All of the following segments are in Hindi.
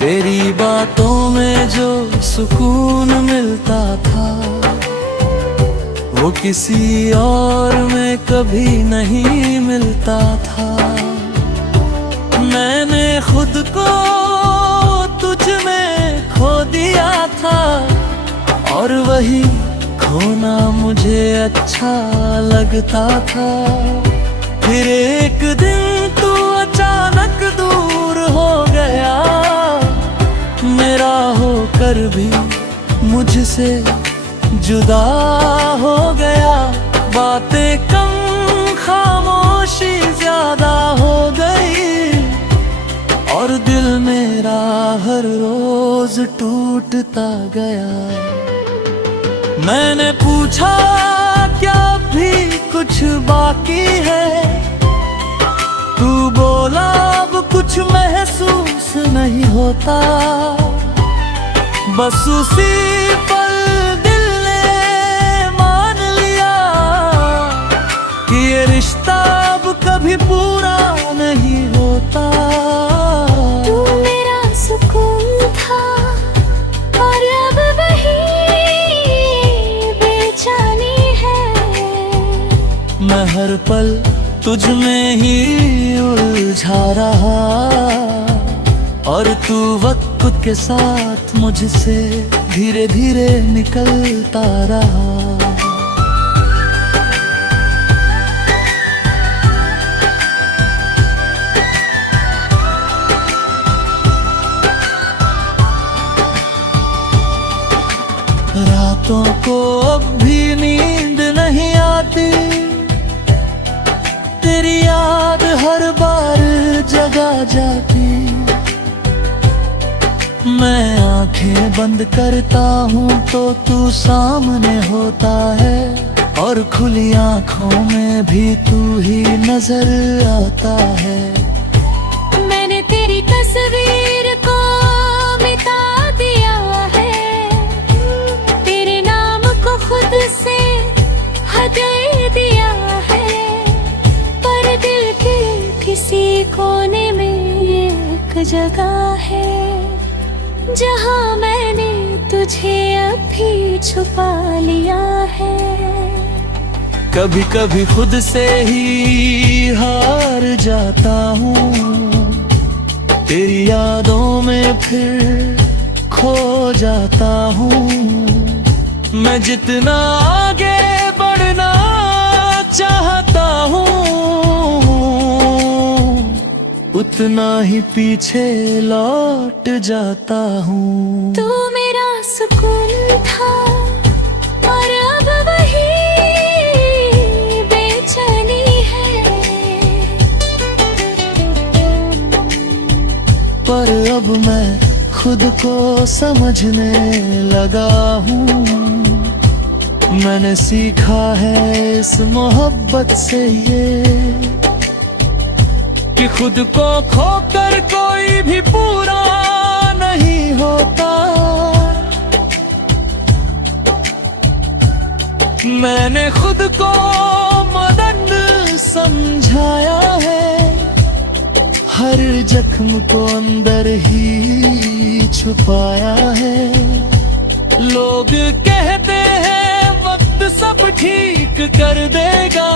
तेरी बातों में जो सुकून मिलता था वो किसी और में कभी नहीं मिलता था। मैंने खुद को तुझ में खो दिया था और वही खोना मुझे अच्छा लगता था। फिर एक दिन तू अचानक दूर हो गया, मेरा होकर भी मुझसे जुदा हो गया। बातें कम खामोशी ज्यादा हो गई और दिल मेरा हर रोज टूटता गया। मैंने पूछा क्या भी कुछ बाकी है, तू बोला अब कुछ महसूस नहीं होता। बस उसी पल दिल ने मान लिया कि ये रिश्ता अब कभी पूरा नहीं होता। तू मेरा सुकून था और अब वही बेचैनी है। मैं हर पल तुझ में ही उलझा रहा और तू वक्त के साथ मुझसे धीरे धीरे निकलता रहा। रातों को अब भी नींद नहीं आती, तेरी याद हर बार जगा जाती। मैं आंखें बंद करता हूँ तो तू सामने होता है और खुली आंखों में भी तू ही नजर आता है। मैंने तेरी तस्वीर को मिटा दिया है, तेरे नाम को खुद से हटा दिया है। पर दिल के किसी कोने में एक जगह है जहाँ मैंने तुझे अभी छुपा लिया है। कभी कभी खुद से ही हार जाता हूँ, तेरी यादों में फिर खो जाता हूँ। मैं जितना आगे बढ़ना चाहता हूँ उतना ही पीछे लौट जाता हूँ। तू मेरा सुकून था और अब वही बेचैनी है। पर अब मैं खुद को समझने लगा हूँ, मैंने सीखा है इस मोहब्बत से ये कि खुद को खोकर कोई भी पूरा नहीं होता। मैंने खुद को मदद समझाया है, हर जख्म को अंदर ही छुपाया है। लोग कहते हैं वक्त सब ठीक कर देगा,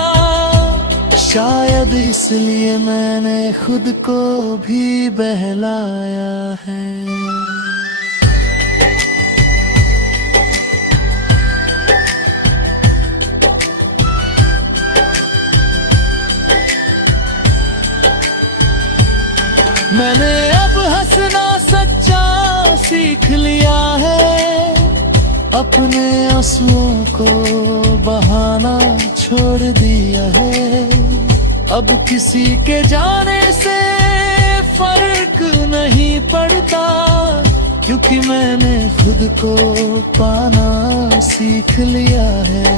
शायद इसलिए मैंने खुद को भी बहलाया है। मैंने अब हंसना सच्चा सीख लिया है, अपने आंसुओं को बहाना छोड़ दिया है। अब किसी के जाने से फर्क नहीं पड़ता, क्योंकि मैंने खुद को पाना सीख लिया है।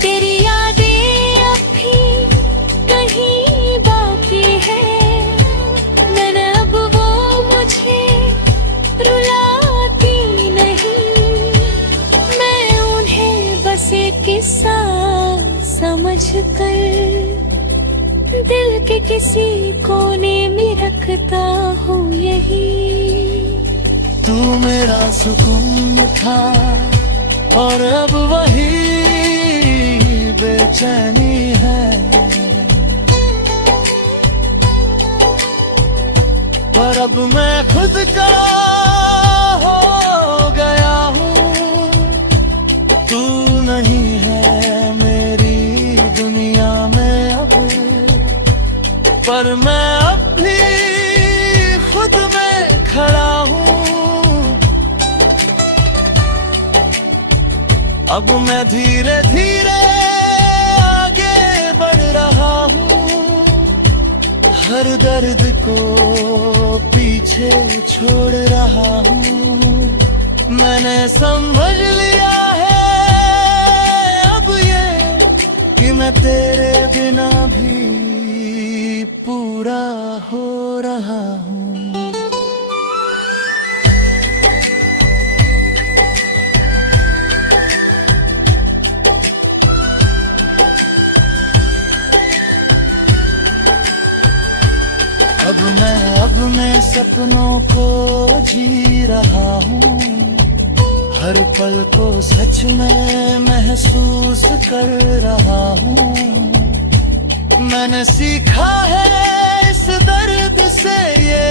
तेरी यादें अब भी कहीं बाकी है, मैंने अब वो मुझे रुलाती नहीं। मैं उन्हें बस एक किस्सा समझ कर दिल के किसी कोने में रखता हूँ यही। तू मेरा सुकून था और अब वही बेचैनी है। पर अब मैं खुद का हो गया हूँ, तू नहीं है मेरी दुनिया में अब। पर मैं अब भी खुद में खड़ा हूँ। अब मैं धीरे धीरे आगे बढ़ रहा हूँ, हर दर्द को पीछे छोड़ रहा हूँ। मैंने समझ लिया है अब ये कि मैं तेरे बिना भी पूरा हो रहा हूँ। अब मैं सपनों को जी रहा हूँ, हर पल को सच में महसूस कर रहा हूँ। मैंने सीखा है इस दर्द से ये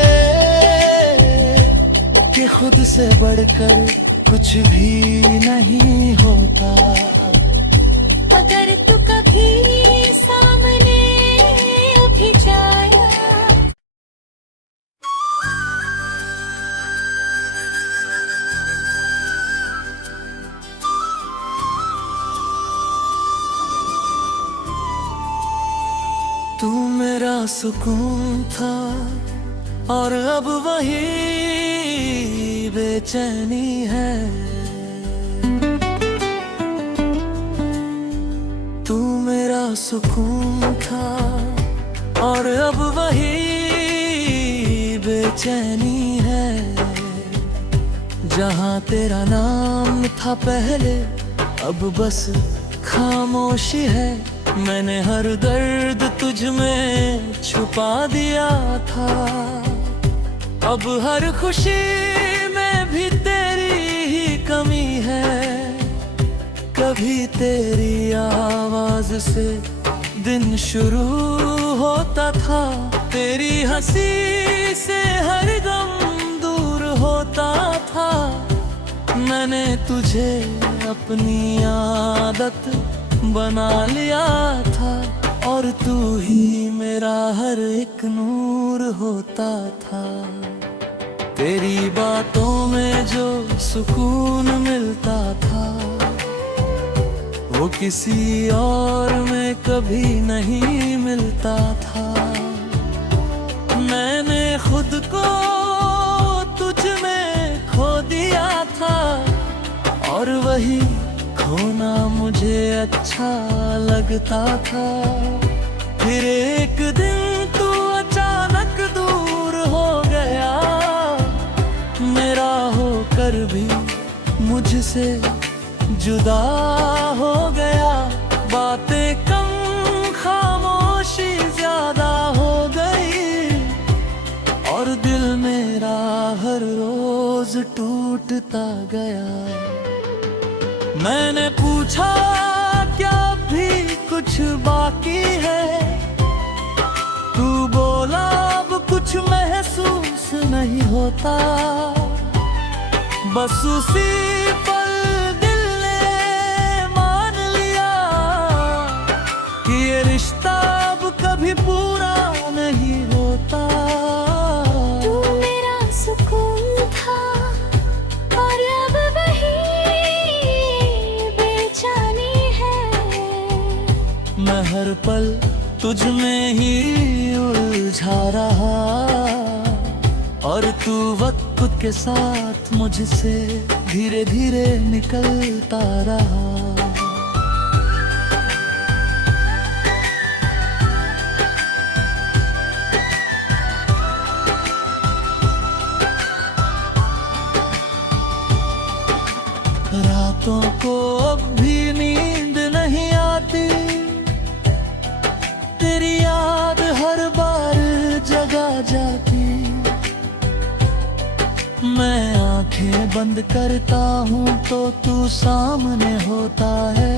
कि खुद से बढ़कर कुछ भी नहीं होता। अगर तू कभी सामने भी जाया, तू मेरा सुकून था और अब वही बेचैनी है। तू मेरा सुकून था और अब वही बेचैनी है। जहाँ तेरा नाम था पहले, अब बस खामोशी है। मैंने हर दर्द तुझ में छुपा दिया था, अब हर खुशी में भी तेरी ही कमी है। कभी तेरी आवाज से दिन शुरू होता था, तेरी हंसी से हर गम दूर होता था। मैंने तुझे अपनी आदत बना लिया था और तू ही मेरा हर एक नूर होता था। तेरी बातों में जो सुकून मिलता था, वो किसी और में कभी नहीं मिलता था। मैंने खुद को तुझ में खो दिया था और वही खोना मुझे अच्छा लगता था। फिर एक दिन तू अचानक दूर हो गया, मेरा होकर भी मुझसे जुदा हो गया। बातें कम, खामोशी ज्यादा हो गई और दिल मेरा हर रोज टूटता गया। मैंने पूछा क्या भी कुछ बाकी है, तू बोला अब कुछ महसूस नहीं होता। बस उसी पल दिल ने मान लिया कि ये रिश्ता अब कभी पूरा नहीं होता। तू मेरा सुकून था और अब वही बेचैनी है। मैं हर पल तुझ में ही उलझा रहा और तू वक्त के साथ मुझसे धीरे धीरे निकलता रहा। रातों को अब भी नींद नहीं आती, तेरी याद हर बार जगा जाती। मैं आँखें आंखें बंद करता हूँ तो तू सामने होता है,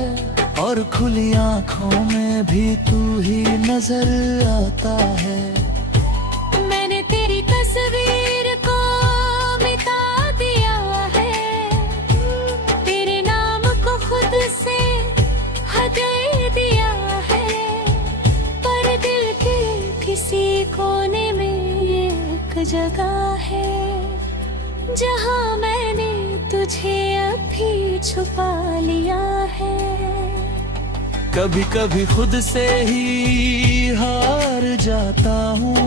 और खुली आंखों में भी तू ही नजर आता है। मैंने तेरी तस्वीर को मिटा दिया है, तेरे नाम को खुद से हटा दिया है, पर दिल के किसी कोने में एक जगह है जहाँ मैंने तुझे अभी छुपा लिया है। कभी कभी खुद से ही हार जाता हूँ,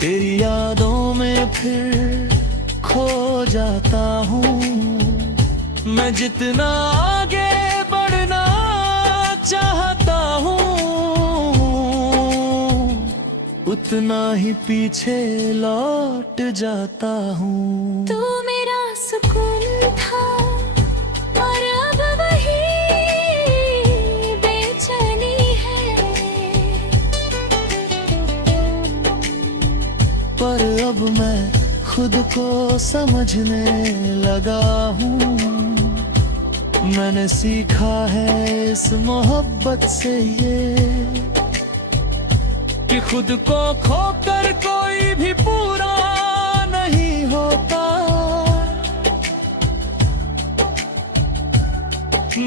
तेरी यादों में फिर खो जाता हूँ। मैं जितना आगे बढ़ना चाहता हूँ, उतना ही पीछे लौट जाता हूँ। तू मेरा सुकून था और अब वही बेचैनी है, पर अब मैं खुद को समझने लगा हूँ। मैंने सीखा है इस मोहब्बत से ये, कि खुद को खोकर कोई भी पूरा नहीं होता।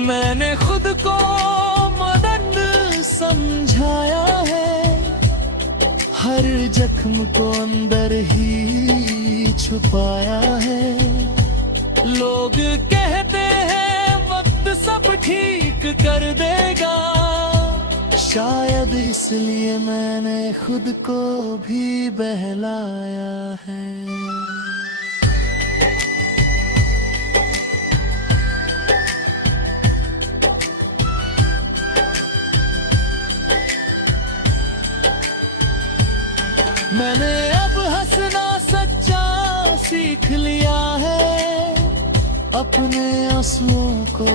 मैंने खुद को मदद समझाया है, हर जख्म को अंदर ही छुपाया है। लोग कहते हैं वक्त सब ठीक कर देगा, शायद इसलिए मैंने खुद को भी बहलाया है। मैंने अब हंसना सच्चा सीख लिया है, अपने आंसुओं को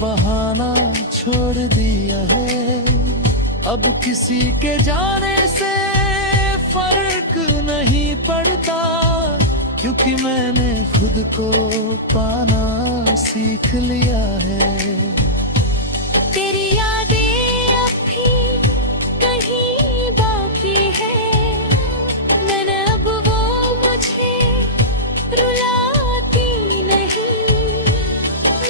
बहाना छोड़ दिया है। अब किसी के जाने से फर्क नहीं पड़ता, क्योंकि मैंने खुद को पाना सीख लिया है। तेरी यादें अब भी कहीं बाकी है, मैंने अब वो मुझे रुलाती नहीं।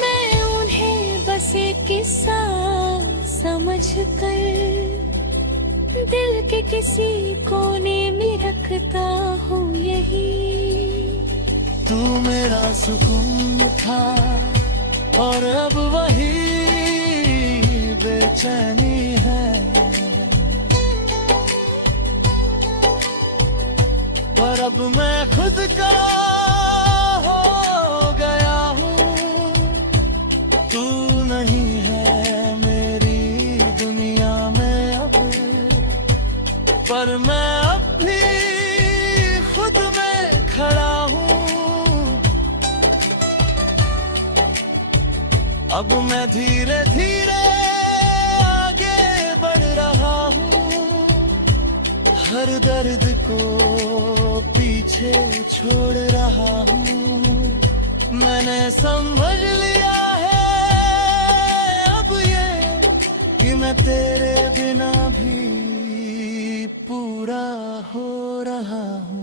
मैं उन्हें बस एक किस्सा समझ कर दिल के किसी कोने में रखता हूँ यही। तू मेरा सुकून था और अब वही बेचैनी है, पर अब मैं खुद का हो गया हूँ। तू नहीं है मेरी दुनिया में अब, पर मैं अब भी खुद में खड़ा हूँ। अब मैं धीरे धीरे आगे बढ़ रहा हूँ, हर दर्द को पीछे छोड़ रहा हूँ। मैंने समझ लिया है अब ये, कि मैं तेरे बिना भी पूरा हो रहा हूँ।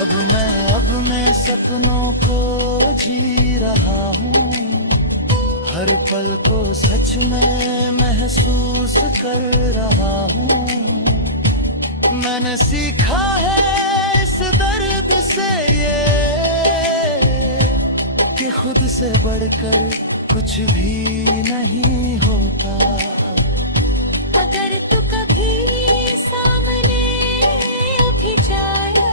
अब मैं सपनों को जी रहा हूँ, हर पल को सच में महसूस कर रहा हूँ। मैंने सीखा है इस दर्द से ये, कि खुद से बढ़कर कुछ भी नहीं होता। अगर तू कभी सामने भी जाया,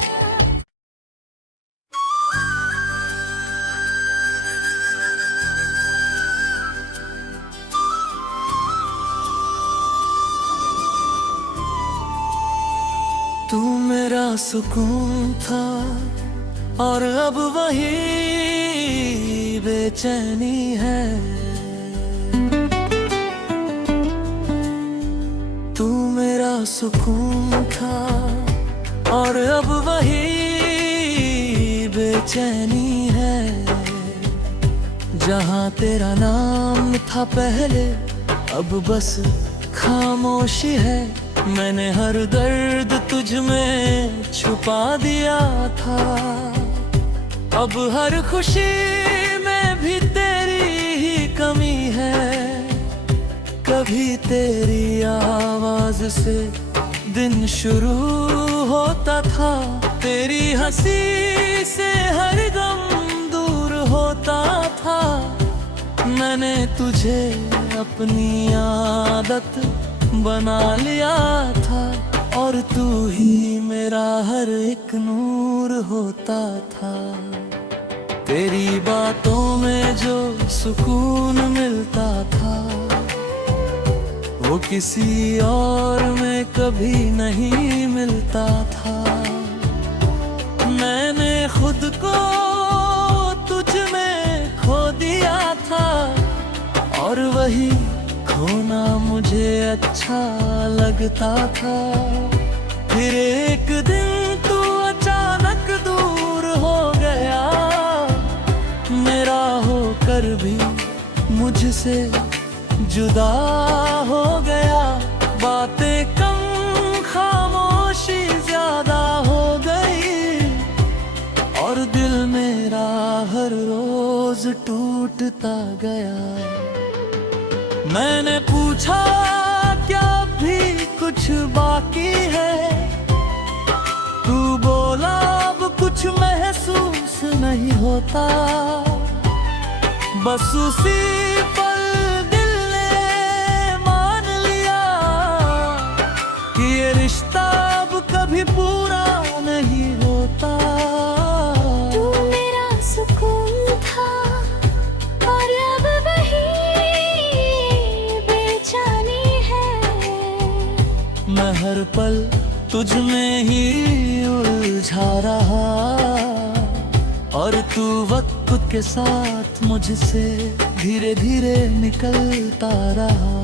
तू मेरा सुकून था और अब वही बेचैनी है। तू मेरा सुकून था और अब वही बेचैनी है। जहाँ तेरा नाम था पहले, अब बस खामोशी है। मैंने हर दर्द तुझ में छुपा दिया था। अब हर खुशी में भी तेरी ही कमी है। कभी तेरी आवाज से दिन शुरू होता था। तेरी हंसी से हर गम दूर होता था। मैंने तुझे अपनी आदत बना लिया था और तू ही मेरा हर एक नूर होता था। तेरी बातों में जो सुकून मिलता था, वो किसी और में कभी नहीं मिलता था। मैंने खुद को तुझ में खो दिया था और वही खोना मुझे अच्छा लगता था। फिर एक दिन तू अचानक दूर हो गया, मेरा होकर भी मुझसे जुदा हो गया। बातें कम, खामोशी ज्यादा हो गई और दिल मेरा हर रोज टूटता गया। मैंने पूछा क्या भी कुछ बाकी है, तू बोला अब कुछ महसूस नहीं होता। बस उसी पल दिल ने मान लिया कि ये रिश्ता अब कभी पूरा नहीं होता। तू मेरा सुकून था और अब वही बेचैनी है। मैं हर पल तुझ में ही उलझा रहा और तू वक्त के साथ मुझसे धीरे धीरे निकलता रहा।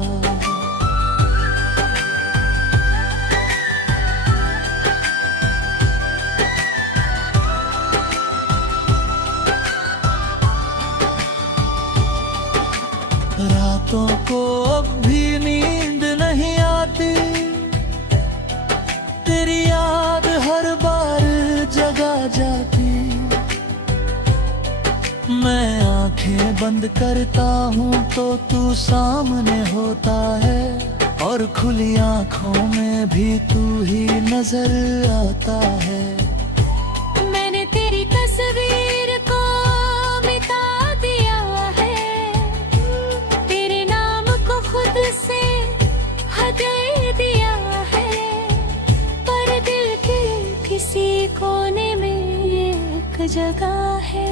रातों को अब भी नींद नहीं आती, तेरी याद हर बार जगा जाती। मैं आंखें बंद करता हूँ तो तू सामने होता है और खुली आंखों में भी तू ही नजर आता है। मैंने तेरी तस्वीर को मिटा दिया है, तेरे नाम को खुद से हटा दिया है। पर दिल के किसी कोने में एक जगह है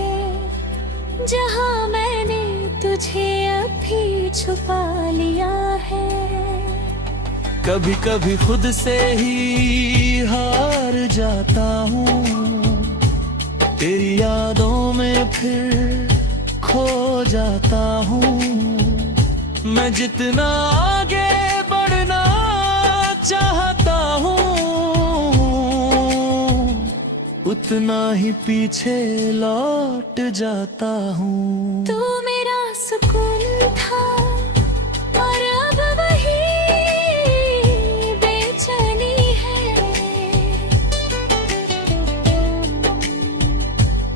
जहाँ मैंने तुझे अभी छुपा लिया है। कभी कभी खुद से ही हार जाता हूँ, तेरी यादों में फिर खो जाता हूँ। मैं जितना आगे बढ़ना चाहता हूँ, उतना ही पीछे लौट जाता हूँ। तू मेरा सुकून था और अब वही बेचैनी है।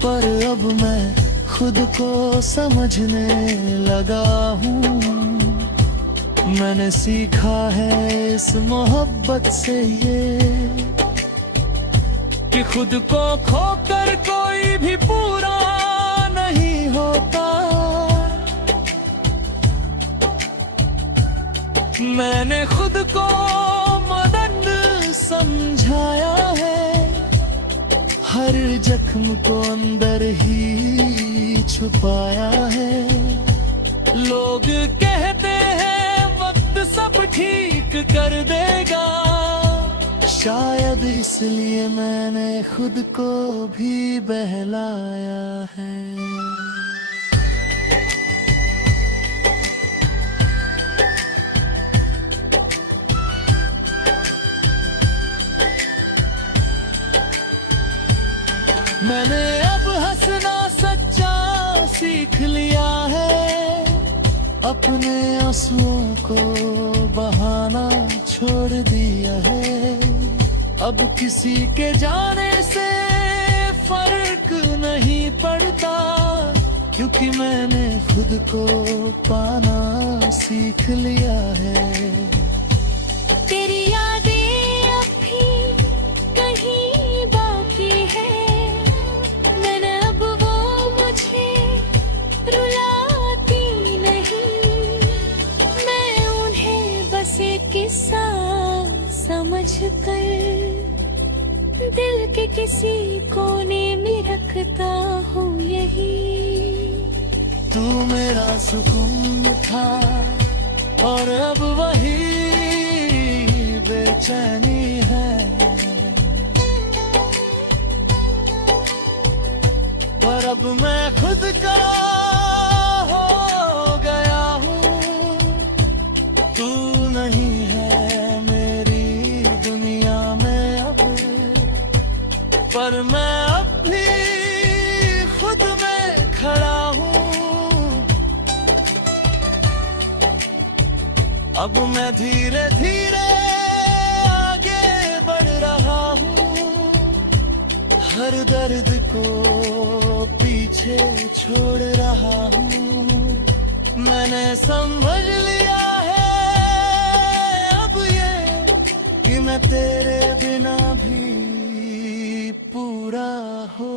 पर अब मैं खुद को समझने लगा हूँ। मैंने सीखा है इस मोहब्बत से ये कि खुद को खोकर कोई भी पूरा नहीं होता। मैंने खुद को मदद समझाया है, हर जख्म को अंदर ही छुपाया है। लोग कहते हैं वक्त सब ठीक कर देगा, शायद इसलिए मैंने खुद को भी बहलाया है। सीख लिया है, अपने आंसुओं को बहाना छोड़ दिया है। अब किसी के जाने से फर्क नहीं पड़ता, क्योंकि मैंने खुद को पाना सीख लिया है। तेरी यादें अब भी कहीं बाकी है, मैंने अब वो मुझे रुलाती नहीं। मैं उन्हें बस एक किस्सा समझ कर दिल के किसी कोने में रखता हूँ यही। तू मेरा सुकून था और अब वही बेचैनी है। पर अब मैं खुद का हो गया हूँ, तू नहीं है मेरी दुनिया में अब। पर मैं अब भी खुद में खड़ा हूँ, अब मैं धीरे धीरे आगे बढ़ रहा हूँ। हर दर्द को पीछे छोड़ रहा हूँ। मैंने समझ लिया है अब ये कि मैं तेरे बिना भी पूरा हो